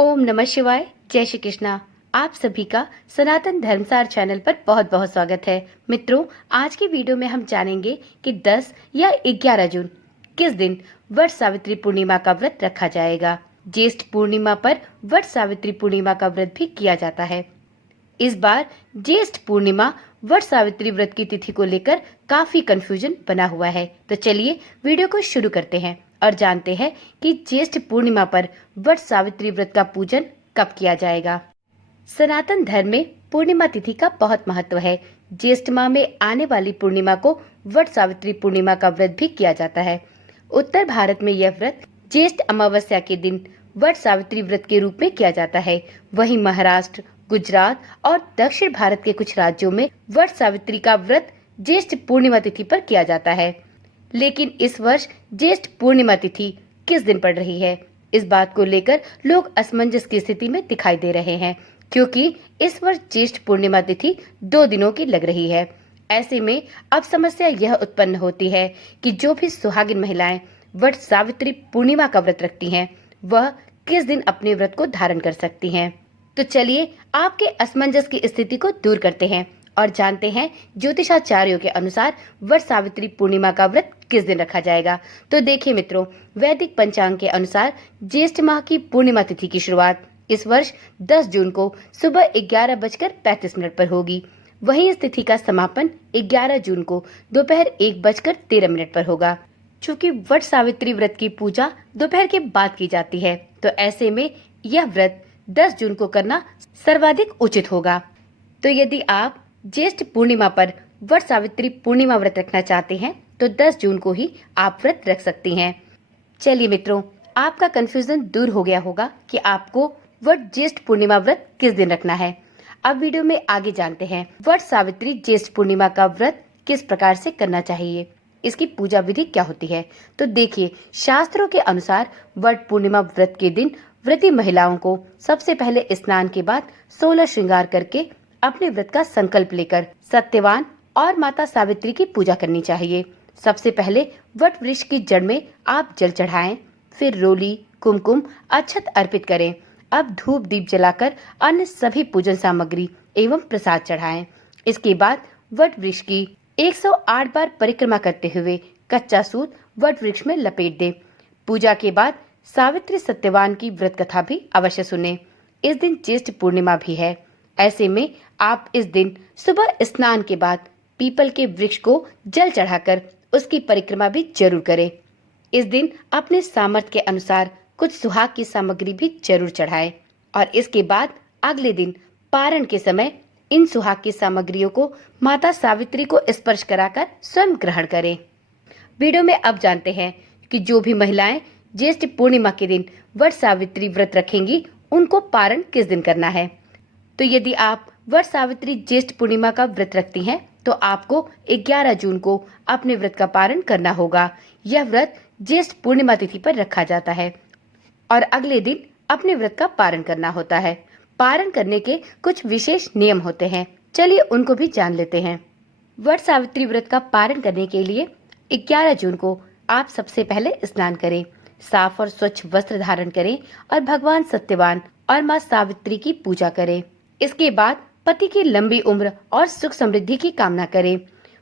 ओम नमः शिवाय। जय श्री कृष्णा। आप सभी का सनातन धर्मसार चैनल पर बहुत बहुत स्वागत है। मित्रों, आज की वीडियो में हम जानेंगे कि 10 या 11 जून किस दिन वट सावित्री पूर्णिमा का व्रत रखा जाएगा। ज्येष्ठ पूर्णिमा पर वट सावित्री पूर्णिमा का व्रत भी किया जाता है। इस बार ज्येष्ठ पूर्णिमा वट सावित्री व्रत की तिथि को लेकर काफी कंफ्यूजन बना हुआ है। तो चलिए वीडियो को शुरू करते हैं और जानते हैं कि ज्येष्ठ पूर्णिमा पर वट सावित्री व्रत का पूजन कब किया जाएगा। सनातन धर्म में पूर्णिमा तिथि का बहुत महत्व है। ज्येष्ठ माह में आने वाली पूर्णिमा को वट सावित्री पूर्णिमा का व्रत भी किया जाता है। उत्तर भारत में यह व्रत ज्येष्ठ अमावस्या के दिन वट सावित्री व्रत के रूप में किया जाता है। वहीं महाराष्ट्र, गुजरात और दक्षिण भारत के कुछ राज्यों में वट सावित्री का व्रत ज्येष्ठ पूर्णिमा तिथि पर किया जाता है। लेकिन इस वर्ष ज्येष्ठ पूर्णिमा तिथि किस दिन पड़ रही है, इस बात को लेकर लोग असमंजस की स्थिति में दिखाई दे रहे हैं, क्योंकि इस वर्ष ज्येष्ठ पूर्णिमा तिथि 2 दिनों की लग रही है। ऐसे में अब समस्या यह उत्पन्न होती है कि जो भी सुहागिन महिलाएं वट सावित्री पूर्णिमा का व्रत रखती हैं, वह किस दिन अपने व्रत को धारण कर सकती हैं। तो चलिए आपके असमंजस की स्थिति को दूर करते हैं और जानते हैं ज्योतिषाचार्यों के अनुसार वट सावित्री पूर्णिमा का व्रत किस दिन रखा जाएगा। तो देखिए मित्रों, वैदिक पंचांग के अनुसार ज्येष्ठ माह की पूर्णिमा तिथि की शुरुआत इस वर्ष 10 जून को सुबह 11:35 पर होगी। वहीं इस तिथि का समापन 11 जून को दोपहर 1:13 पर होगा। चूँकि वट सावित्री व्रत की पूजा दोपहर के बाद की जाती है, तो ऐसे में यह व्रत 10 जून को करना सर्वाधिक उचित होगा। तो यदि आप ज्येष्ठ पूर्णिमा पर वट सावित्री पूर्णिमा व्रत रखना चाहते हैं, तो 10 जून को ही आप व्रत रख सकती हैं। चलिए मित्रों, आपका कंफ्यूजन दूर हो गया होगा कि आपको वट ज्येष्ठ पूर्णिमा व्रत किस दिन रखना है। अब वीडियो में आगे जानते हैं वट सावित्री ज्येष्ठ पूर्णिमा का व्रत किस प्रकार से करना चाहिए, इसकी पूजा विधि क्या होती है। तो देखिए, शास्त्रों के अनुसार वट पूर्णिमा व्रत के दिन व्रती महिलाओं को सबसे पहले स्नान के बाद 16 श्रृंगार करके अपने व्रत का संकल्प लेकर सत्यवान और माता सावित्री की पूजा करनी चाहिए। सबसे पहले वट वृक्ष की जड़ में आप जल चढ़ाएं, फिर रोली, कुमकुम, अक्षत अर्पित करें। अब धूप दीप जलाकर अन्य सभी पूजन सामग्री एवं प्रसाद चढ़ाएं। इसके बाद वट वृक्ष की 108 बार परिक्रमा करते हुए कच्चा सूत वट वृक्ष में लपेट दें। पूजा के बाद सावित्री सत्यवान की व्रत कथा भी अवश्य सुने। इस दिन ज्येष्ठ पूर्णिमा भी है। ऐसे में आप इस दिन सुबह स्नान के बाद पीपल के वृक्ष को जल चढ़ाकर उसकी परिक्रमा भी जरूर करें। इस दिन अपने सामर्थ्य के अनुसार कुछ सुहाग की सामग्री भी जरूर चढ़ाएं और इसके बाद अगले दिन पारण के समय इन सुहाग की सामग्रियों को माता सावित्री को स्पर्श कराकर स्वयं ग्रहण करें। वीडियो में अब जानते हैं कि जो भी महिलाएं ज्येष्ठ पूर्णिमा के दिन वट सावित्री व्रत रखेंगी, उनको पारण किस दिन करना है। तो यदि आप वट सावित्री ज्येष्ठ पूर्णिमा का व्रत रखती हैं, तो आपको 11 जून को अपने व्रत का पारण करना होगा। यह व्रत ज्येष्ठ पूर्णिमा तिथि पर रखा जाता है और अगले दिन अपने व्रत का पारण करना होता है। पारण करने के कुछ विशेष नियम होते हैं, चलिए उनको भी जान लेते हैं। वट सावित्री व्रत का पारण करने के लिए 11 जून को आप सबसे पहले स्नान करें, साफ और स्वच्छ वस्त्र धारण करें और भगवान सत्यवान और माँ सावित्री की पूजा करें। इसके बाद पति की लंबी उम्र और सुख समृद्धि की कामना करें।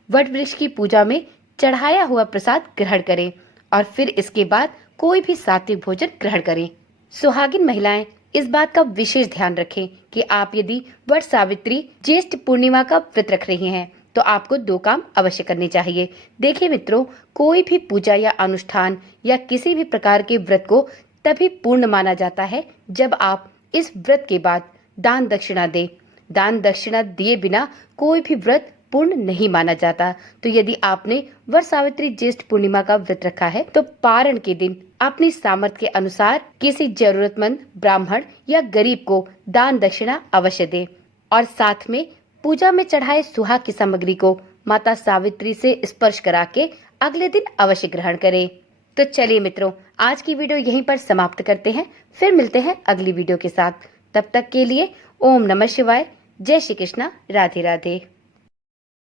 वट वृक्ष की पूजा में चढ़ाया हुआ प्रसाद ग्रहण करें और फिर इसके बाद कोई भी सात्विक भोजन ग्रहण करें। सुहागिन महिलाएं इस बात का विशेष ध्यान रखें कि आप यदि वट सावित्री ज्येष्ठ पूर्णिमा का व्रत रख रही हैं, तो आपको 2 काम अवश्य करने चाहिए। देखिए मित्रों, कोई भी पूजा या अनुष्ठान या किसी भी प्रकार के व्रत को तभी पूर्ण माना जाता है जब आप इस व्रत के बाद दान दक्षिणा दें। दान दक्षिणा दिए बिना कोई भी व्रत पूर्ण नहीं माना जाता। तो यदि आपने वट सावित्री ज्येष्ठ पूर्णिमा का व्रत रखा है, तो पारण के दिन अपनी सामर्थ्य के अनुसार किसी जरूरतमंद ब्राह्मण या गरीब को दान दक्षिणा अवश्य दें और साथ में पूजा में चढ़ाए सुहाग की सामग्री को माता सावित्री से स्पर्श करा के अगले दिन अवश्य ग्रहण करें। तो चलिए मित्रों, आज की वीडियो यहीं पर समाप्त करते हैं। फिर मिलते हैं अगली वीडियो के साथ। तब तक के लिए ओम नमः शिवाय। जय श्री कृष्णा। राधे राधे।